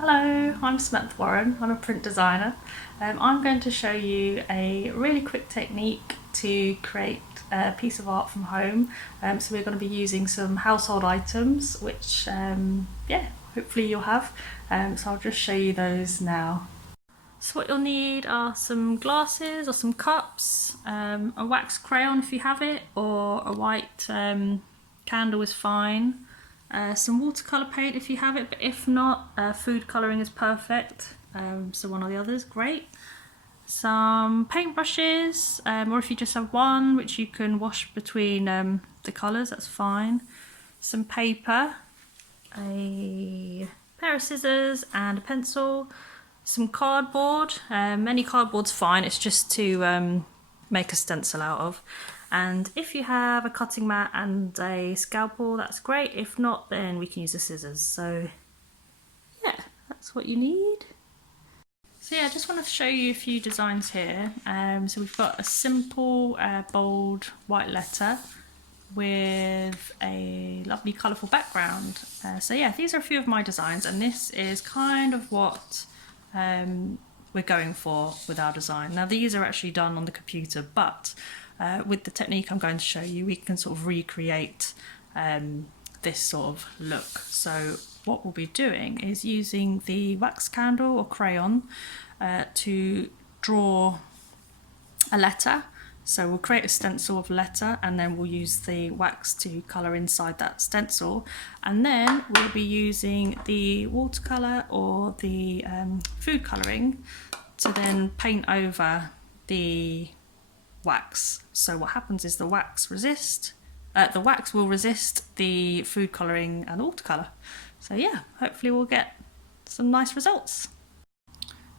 Hello, I'm Samatha. I'm a print designer. I'm going to show you a really quick technique to create a piece of art from home. So we're going to be using some household items, which hopefully you'll have. So I'll just show you those now. So what you'll need are some glasses or some cups, a wax crayon if you have it, or a white candle is fine. Some watercolour paint if you have it, but if not, food colouring is perfect. So one or the other is great. Some paintbrushes, or if you just have one, which you can wash between the colours, that's fine. Some paper, a pair of scissors and a pencil. Some cardboard, any cardboard's fine, it's just to make a stencil out of. And if you have a cutting mat and a scalpel, that's great. If not, then we can use the scissors. So yeah, that's what you need. So yeah, I just want to show you a few designs here. So we've got a simple bold white letter with a lovely colourful background. So yeah, these are a few of my designs, and this is kind of what we're going for with our design. Now these are actually done on the computer, but with the technique I'm going to show you, we can sort of recreate this sort of look. So what we'll be doing is using the wax candle or crayon to draw a letter. So we'll create a stencil of letter, and then we'll use the wax to colour inside that stencil, and then we'll be using the watercolour or the food colouring to then paint over the wax. So what happens is the wax will resist the food colouring and watercolour. So yeah, hopefully we'll get some nice results.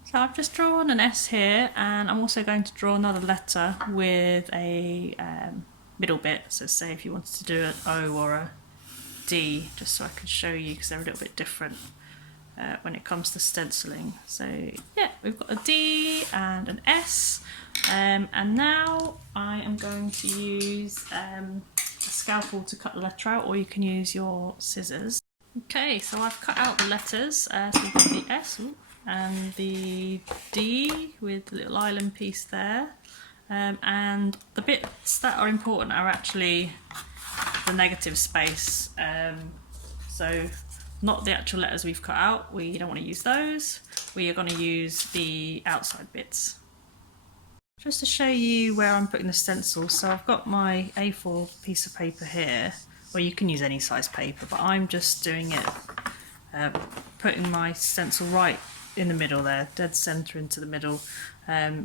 So I've just drawn an S here, and I'm also going to draw another letter with a middle bit. So say if you wanted to do an O or a D, just so I can show you, because they're a little bit different when it comes to stenciling. So yeah, we've got a D and an S, and now I am going to use a scalpel to cut the letter out, or you can use your scissors. Okay, so I've cut out the letters. So we've got the S and the D with the little island piece there, and the bits that are important are actually the negative space, so not the actual letters we've cut out. We don't want to use those. We are going to use the outside bits. Just to show you where I'm putting the stencil, so I've got my A4 piece of paper here, well, you can use any size paper, but I'm just doing it, putting my stencil right in the middle there, dead centre into the middle,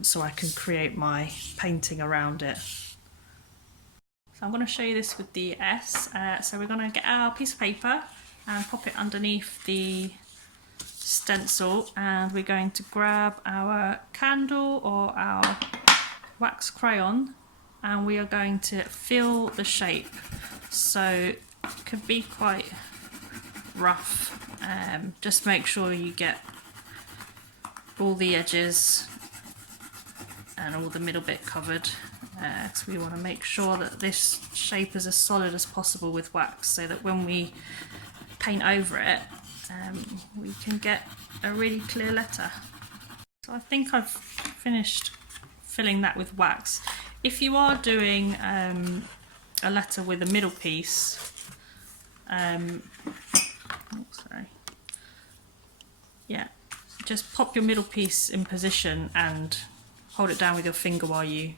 so I can create my painting around it. So I'm going to show you this with the S. So we're going to get our piece of paper and pop it underneath the stencil, and we're going to grab our candle or our wax crayon, and we are going to fill the shape. So it could be quite rough. Just make sure you get all the edges and all the middle bit covered, because we want to make sure that this shape is as solid as possible with wax, so that when we paint over it, we can get a really clear letter. So I think I've finished filling that with wax. If you are doing a letter with a middle piece, just pop your middle piece in position and hold it down with your finger while you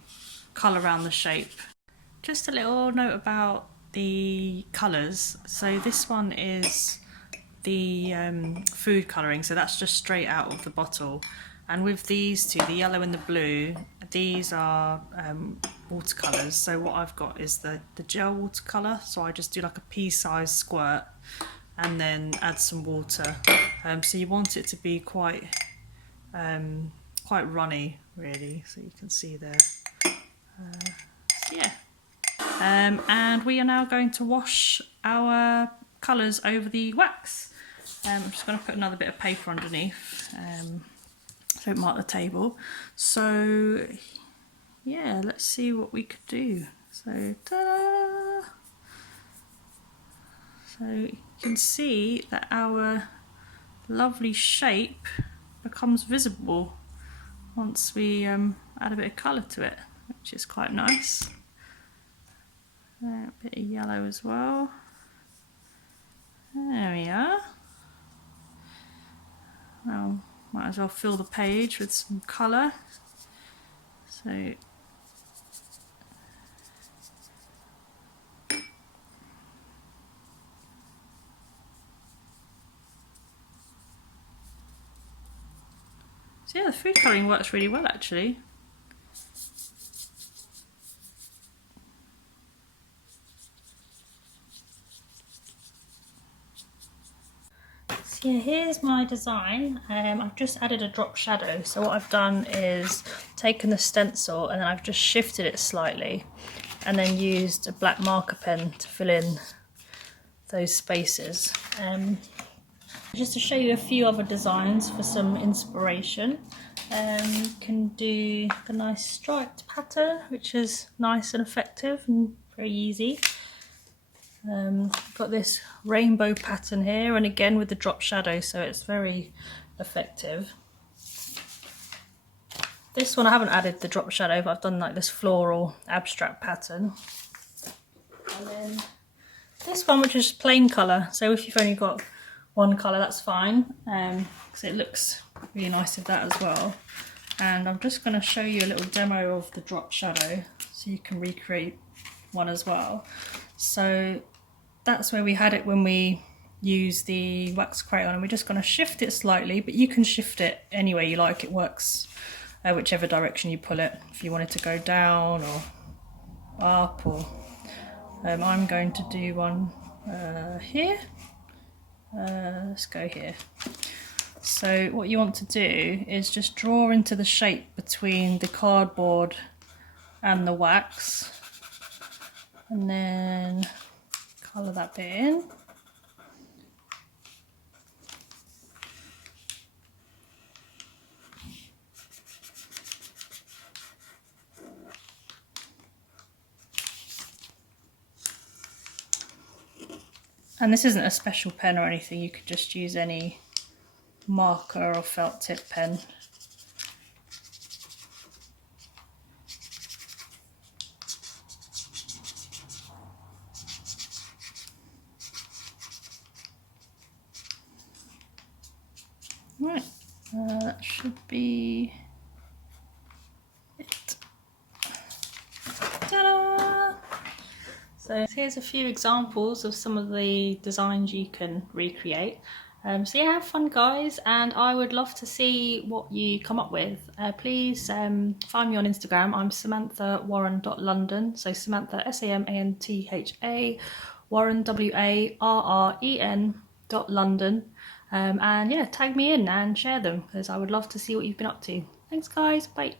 colour around the shape. Just a little note about the colours. So this one is the food colouring, so that's just straight out of the bottle. And with these two, the yellow and the blue, these are watercolours. So what I've got is the gel watercolour, so I just do like a pea-sized squirt and then add some water. So you want it to be quite runny, really, so you can see there. So yeah. And we are now going to wash our colours over the wax. I'm just going to put another bit of paper underneath, so it mark the table. So yeah, let's see what we could do. So ta-da! So you can see that our lovely shape becomes visible once we add a bit of colour to it, which is quite nice. A bit of yellow as well. There we are. Now, might as well fill the page with some colour. So yeah, the food colouring works really well actually. So yeah, here's my design. I've just added a drop shadow. So what I've done is taken the stencil and then I've just shifted it slightly and then used a black marker pen to fill in those spaces. Just to show you a few other designs for some inspiration. You can do a nice striped pattern, which is nice and effective and very easy. Got this rainbow pattern here, and again with the drop shadow, so it's very effective. This one I haven't added the drop shadow, but I've done like this floral abstract pattern. And then this one, which is plain colour, so if you've only got one colour, that's fine, because it looks really nice with that as well. And I'm just going to show you a little demo of the drop shadow so you can recreate one as well. So that's where we had it when we used the wax crayon, and we're just going to shift it slightly, but you can shift it any way you like. It works whichever direction you pull it, if you want it to go down or up, or I'm going to do one here. Let's go here. So what you want to do is just draw into the shape between the cardboard and the wax, and then colour that bit in. And this isn't a special pen or anything, you could just use any marker or felt tip pen. Right, that should be it. Ta-da! So here's a few examples of some of the designs you can recreate. So yeah, have fun guys, and I would love to see what you come up with. Please find me on Instagram. I'm samanthawarren.london, so Samantha Samantha, Warren WARREN.London, and yeah, tag me in and share them, because I would love to see what you've been up to. Thanks guys, bye.